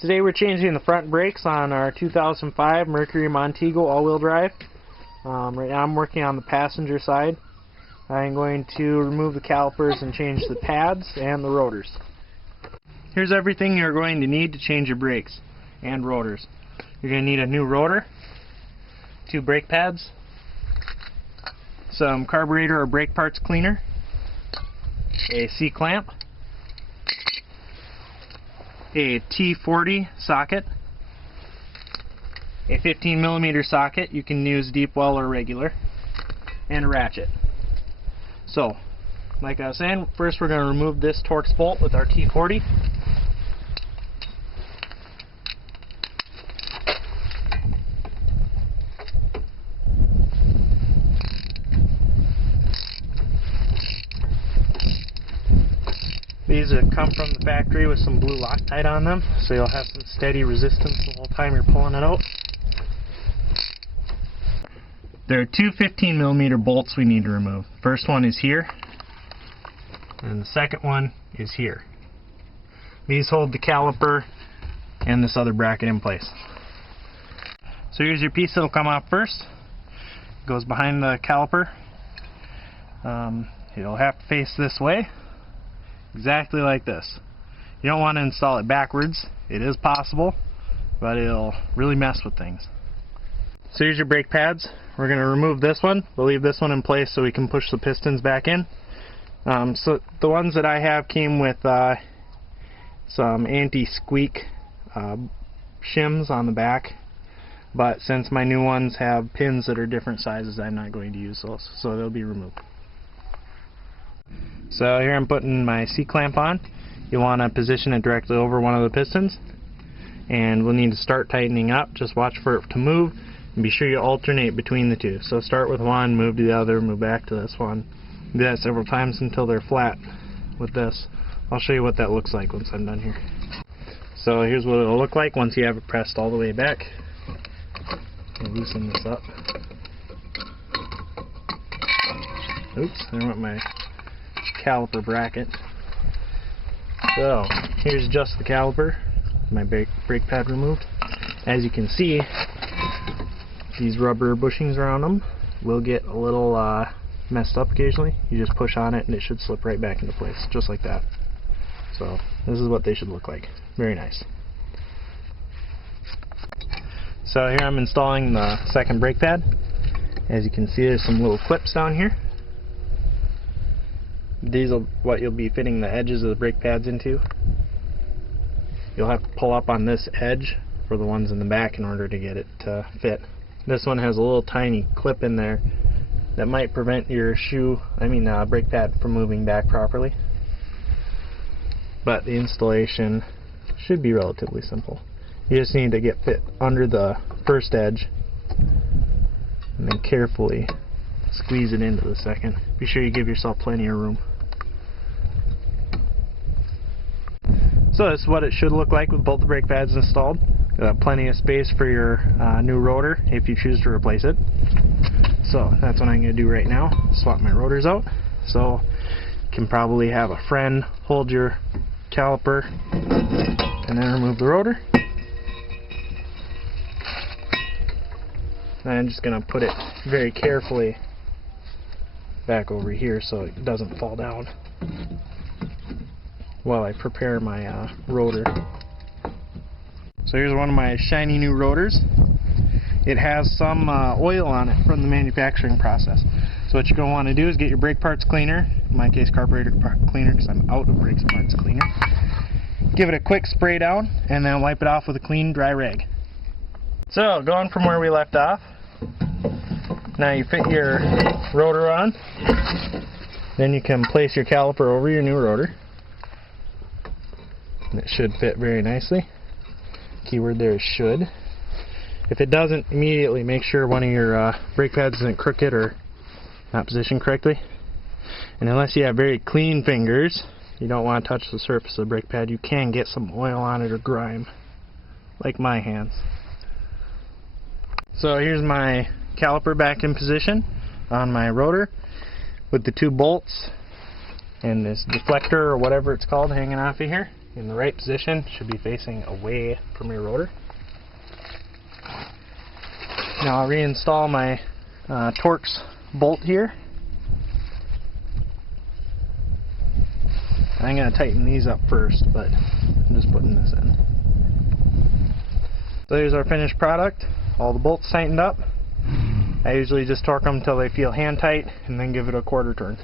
Today we're changing the front brakes on our 2005 Mercury Montego all-wheel drive. Right now I'm working on the passenger side. I'm going to remove the calipers and change the pads and the rotors. Here's everything you're going to need to change your brakes and rotors. You're going to need a new rotor, 2 brake pads, some carburetor or brake parts cleaner, a C-clamp, a T40 socket, a 15mm socket, you can use deep well or regular, and a ratchet. So, like I was saying, first we're going to remove this Torx bolt with our T40. These come from the factory with some blue Loctite on them, so you'll have some steady resistance the whole time you're pulling it out. There are 2 15mm bolts we need to remove. First one is here, and the second one is here. These hold the caliper and this other bracket in place. So here's your piece that'll come off first. It goes behind the caliper. It'll have to face this way. Exactly like this. You don't want to install it backwards. It is possible, but it'll really mess with things. So here's your brake pads. We're going to remove this one. We'll leave this one in place so we can push the pistons back in. So the ones that I have came with some anti-squeak shims on the back, but since my new ones have pins that are different sizes, I'm not going to use those, so they'll be removed. So here I'm putting my C-clamp on. You want to position it directly over one of the pistons, and we'll need to start tightening up. Just watch for it to move and be sure you alternate between the two. So start with one, move to the other, move back to this one. Do that several times until they're flat with this. I'll show you what that looks like once I'm done here. So here's what it'll look like once you have it pressed all the way back. I'll loosen this up. Oops, I want my caliper bracket. So here's just the caliper, my brake pad removed. As you can see, these rubber bushings around them will get a little messed up occasionally. You just push on it and it should slip right back into place, just like that. So this is what they should look like. Very nice. So here I'm installing the second brake pad. As you can see, there's some little clips down here. These are what you'll be fitting the edges of the brake pads into. You'll have to pull up on this edge for the ones in the back in order to get it to fit. This one has a little tiny clip in there that might prevent your brake pad from moving back properly. But the installation should be relatively simple. You just need to get fit under the first edge and then carefully squeeze it into the second. Be sure you give yourself plenty of room. So this is what it should look like with both the brake pads installed. Plenty of space for your new rotor if you choose to replace it. So that's what I'm going to do right now. Swap my rotors out. So you can probably have a friend hold your caliper and then remove the rotor. And I'm just going to put it very carefully back over here so it doesn't fall down while I prepare my rotor. So here's one of my shiny new rotors. It has some oil on it from the manufacturing process. So what you're going to want to do is get your brake parts cleaner, in my case carburetor cleaner because I'm out of brake parts cleaner. Give it a quick spray down and then wipe it off with a clean dry rag. So going from where we left off, now you fit your rotor on, then you can place your caliper over your new rotor, and it should fit very nicely. Keyword there is should. If it doesn't, immediately make sure one of your brake pads isn't crooked or not positioned correctly. And unless you have very clean fingers, you don't want to touch the surface of the brake pad. You can get some oil on it or grime, like my hands. So here's my caliper back in position on my rotor with the 2 bolts and this deflector or whatever it's called hanging off of here. in the right position. Should be facing away from your rotor. Now I'll reinstall my Torx bolt here. I'm going to tighten these up first, but I'm just putting this in. So there's our finished product. All the bolts tightened up. I usually just torque them until they feel hand tight and then give it a quarter turn.